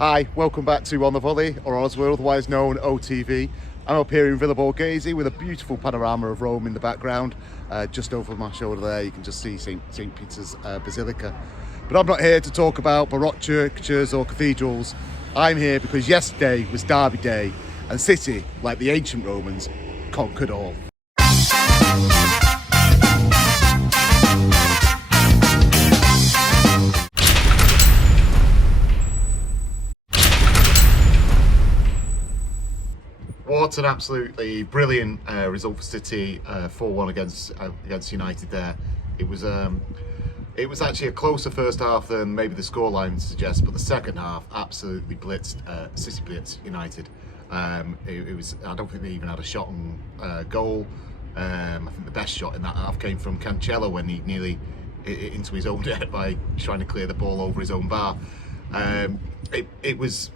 Hi, welcome back to On the Volley, or Oswald, otherwise known OTV. I'm up here in Villa Borghese with a beautiful panorama of Rome in the background. Just over my shoulder there, you can just see St. Peter's Basilica. But I'm not here to talk about Baroque churches or cathedrals. I'm here because yesterday was Derby Day, and City, like the ancient Romans, conquered all. What an absolutely brilliant result for City, 4-1 against United there. It was actually a closer first half than maybe the scoreline suggests, but the second half absolutely blitzed, City blitzed United. It was, I don't think they even had a shot on goal. I think the best shot in that half came from Cancelo when he nearly hit into his own net by trying to clear the ball over his own bar. It was,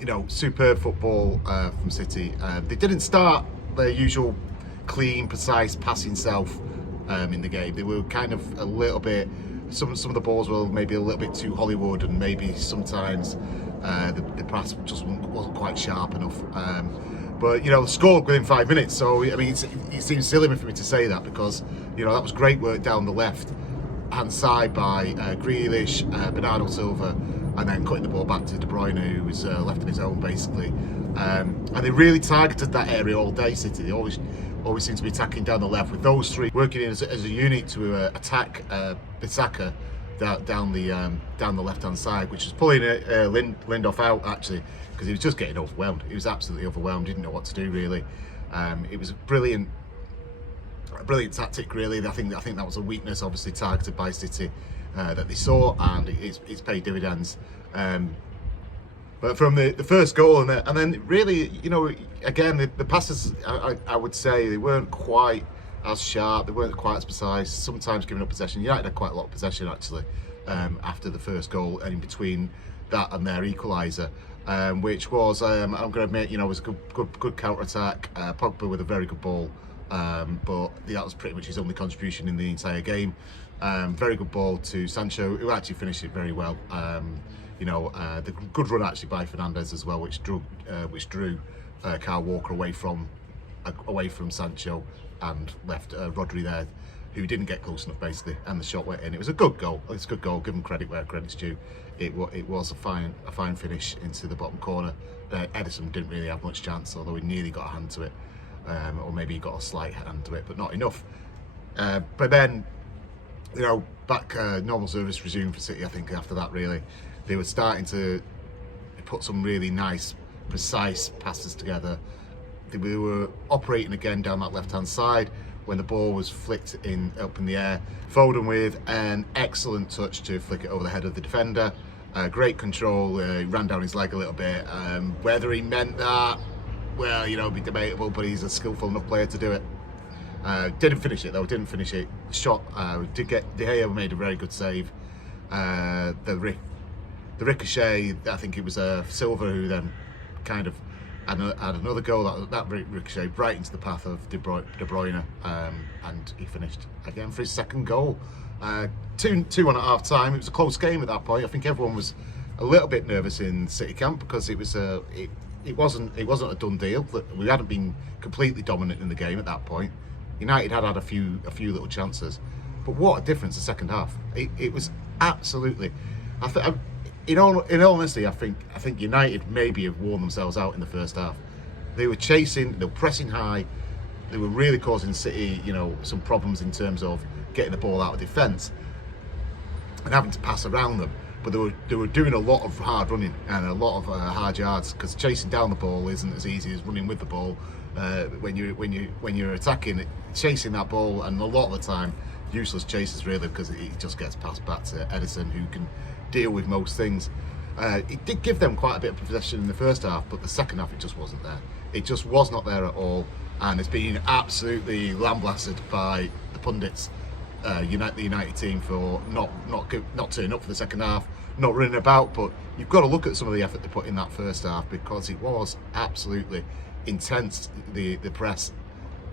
you know, superb football from City. They didn't start their usual clean, precise passing self in the game. They were kind of a little bit, some of the balls were maybe a little bit too Hollywood, and maybe sometimes the pass just wasn't quite sharp enough. But, you know, scored within 5 minutes. So, I mean, it seems silly for me to say that because, you know, that was great work down the left-hand side by Grealish, Bernardo Silva, and then cutting the ball back to De Bruyne, who was left on his own basically. And they really targeted that area all day, City. They always seem to be attacking down the left, with those three working as a unit to attack Bissaka down the left-hand side, which was pulling Lindelof out actually, because he was just getting overwhelmed. He was absolutely overwhelmed, didn't know what to do really. It was a brilliant tactic really. I think that was a weakness obviously targeted by City that they saw, and it's paid dividends. But from the first goal and then really, you know, again the passes, I would say they weren't quite as sharp, they weren't quite as precise, sometimes giving up possession. United had quite a lot of possession actually after the first goal, and in between that and their equaliser, which was, I'm going to admit, you know, was a good counter-attack. Pogba with a very good ball, but that was pretty much his only contribution in the entire game. Very good ball to Sancho, who actually finished it very well. You know, the good run actually by Fernandes as well, which drew Kyle Walker away from Sancho and left Rodri there, who didn't get close enough basically, and the shot went in. It was a good goal. It's a good goal. Give him credit where credit's due. It was a fine finish into the bottom corner. Ederson didn't really have much chance, although he nearly got a hand to it, or maybe he got a slight hand to it, but not enough. But then, you know, back normal service resumed for City. I think after that, really, they were starting to put some really nice, precise passes together. They were operating again down that left-hand side when the ball was flicked up in the air. Foden with an excellent touch to flick it over the head of the defender. Great control. He ran down his leg a little bit. Whether he meant that, well, you know, it'd be debatable, but he's a skillful enough player to do it. Didn't finish it though. Didn't finish it. Shot. Did get De Gea made a very good save. The ricochet. I think it was Silva who then kind of had another goal. That ricochet right into the path of De Bruyne, and he finished again for his second goal. 2-1 at half time. It was a close game at that point. I think everyone was a little bit nervous in City camp because it wasn't a done deal. We hadn't been completely dominant in the game at that point. United had a few little chances, but what a difference the second half. It was absolutely. In all honesty, I think United maybe have worn themselves out in the first half. They were chasing, they were pressing high, they were really causing City, you know, some problems in terms of getting the ball out of defence and having to pass around them. But they were doing a lot of hard running and a lot of hard yards, because chasing down the ball isn't as easy as running with the ball. When you're attacking, chasing that ball, and a lot of the time useless chases really, because it just gets passed back to Ederson, who can deal with most things. It did give them quite a bit of possession in the first half, but the second half it just wasn't there. It just was not there at all, and it's been absolutely lambasted by the pundits, the United team, for not turning up for the second half, not running about. But you've got to look at some of the effort they put in that first half, because it was absolutely intense, the press,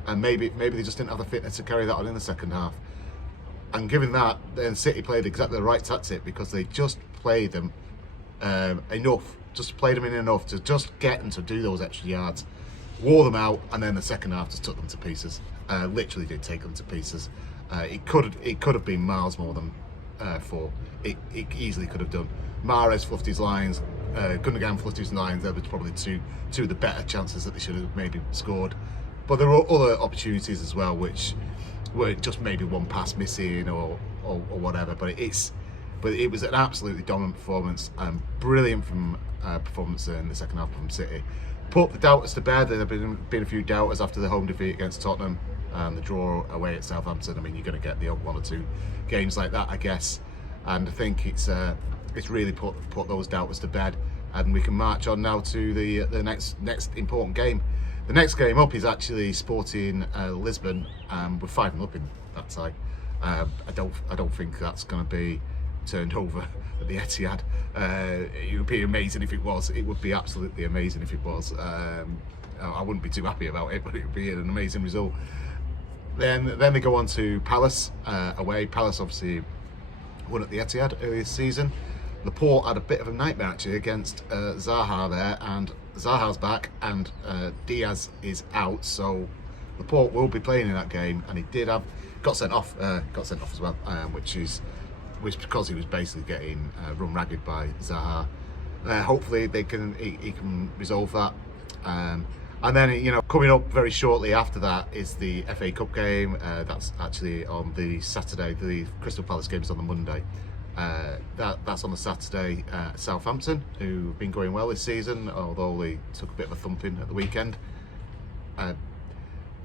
and maybe they just didn't have the fitness to carry that on in the second half. And given that, then City played exactly the right tactic, because they just played them enough, just played them in enough to just get them to do those extra yards, wore them out, and then the second half just took them to pieces. Literally did take them to pieces. It could have been miles more than 4. It easily could have done. Mahrez fluffed his lines, Gundogan fluffed his lines. There was probably two of the better chances that they should have maybe scored. But there were other opportunities as well, which were just maybe one pass missing or whatever. But it was an absolutely dominant performance, and brilliant performance in the second half from City. Put the doubters to bed. There have been a few doubters after the home defeat against Tottenham and the draw away at Southampton. I mean, you're going to get the odd 1 or 2 games like that, I guess. And I think it's really put those doubters to bed, and we can march on now to the next important game. The next game up is actually Sporting Lisbon. We're 5-0 up in that tie. I don't think that's going to be turned over at the Etihad. It would be amazing if it was. It would be absolutely amazing if it was. I wouldn't be too happy about it, but it would be an amazing result. Then they go on to Palace away. Palace obviously won at the Etihad earlier this season. Laporte had a bit of a nightmare actually against Zaha there, and Zaha's back and Diaz is out, so Laporte will be playing in that game, and he got sent off as well, which because he was basically getting run ragged by Zaha. Hopefully he can resolve that. And then, coming up very shortly after that is the FA Cup game. That's actually on the Saturday. The Crystal Palace game is on the Monday. That's on the Saturday. Southampton, who've been going well this season, although they took a bit of a thumping at the weekend.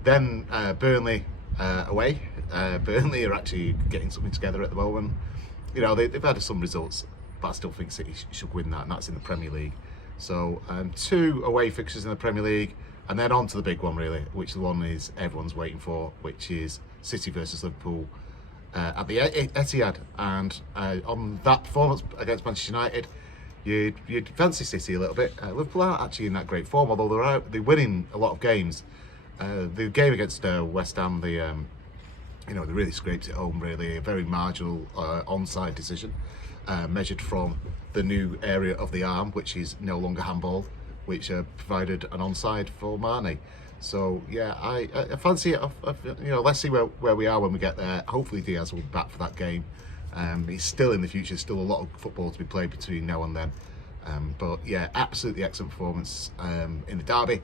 Then Burnley away. Burnley are actually getting something together at the moment. They've had some results, but I still think City should win that, and that's in the Premier League. So 2 away fixtures in the Premier League, and then on to the big one really, which the one is everyone's waiting for, which is City versus Liverpool at the Etihad. And on that performance against Manchester United, you'd fancy City a little bit. Liverpool aren't actually in that great form, although they're winning a lot of games. The game against West Ham, they really scraped it home, really. A very marginal onside decision, measured from the new area of the arm, which is no longer handball, which provided an onside for Mane. So yeah, I fancy it. Let's see where we are when we get there. Hopefully Diaz will be back for that game. He's still in the future, still a lot of football to be played between now and then. But yeah, absolutely excellent performance in the derby.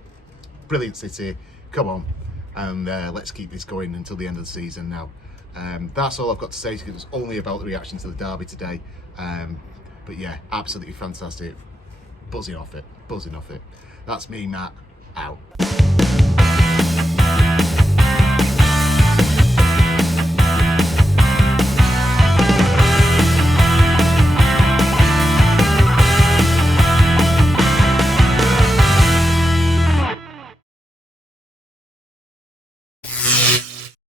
Brilliant City, come on. And let's keep this going until the end of the season now. That's all I've got to say, because it's only about the reaction to the derby today. But yeah, absolutely fantastic. Buzzing off it. That's me, Matt, out.